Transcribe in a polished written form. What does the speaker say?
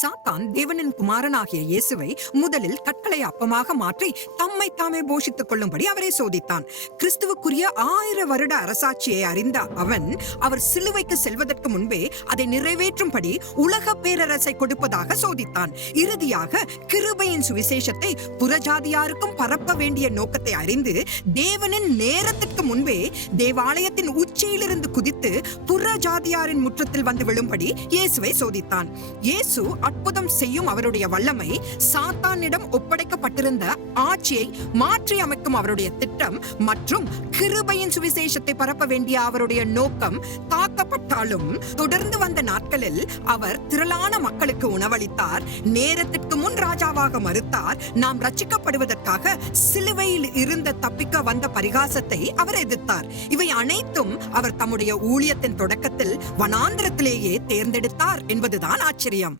சாத்தான் தேவனின் குமாரனாகிய இயேசுவை முதலில் கட்டளை அப்பமாக மாற்றி தம்மை தாமே போஷித்துக் கொள்ளும்படி அவரை சோதித்தான். கிறிஸ்துவுக்குரிய 1000 வருட அரசாட்சியை அறிந்த அவன் அவர் சிலுவைக்கு செல்வதற்கு முன்பே அதை நிறைவேற்றும்படி உலக பேரரசை கொடுப்பதாக சோதித்தான். இறுதியாக கிருபையின் சுவிசேஷத்தை புறஜாதியாருக்கும் பரப்ப வேண்டிய நோக்கத்தை அறிந்து தேவனின் நேரத்திற்கு முன்பே தேவாலயத்தின் உச்சியிலிருந்து குதித்து புறஜாதியாரின் முற்றத்தில் வந்து விழும்படி இயேசுவை சோதித்தான். இயேசு அற்புதம் செய்யும் அவருடைய வல்லமை, சாத்தானிடம் ஒப்படைக்கப்பட்டிருந்த ஆட்சியை மாற்றி அமைக்கும் அவருடைய திட்டம் மற்றும் கிருபையின் சுவிசேஷத்தை பரப்ப வேண்டிய அவருடைய நோக்கம் தாக்கப்பட்டாலும் தொடர்ந்து வந்த நாட்களில் அவர் திரளான மக்களுக்கு உணவளித்தார். நேரத்திற்கு முன் ராஜாவாக மறுத்தார். நாம் ரட்சிக்கப்படுவதற்காக சிலுவையில் இருந்த தப்பிக்க வந்த பரிகாசத்தை அவர் எதிர்த்தார். இவை அனைத்தும் அவர் தம்முடைய ஊழியத்தின் தொடக்கத்தில் வனாந்திரத்திலேயே தேர்ந்தெடுத்தார் என்பதுதான் ஆச்சரியம்.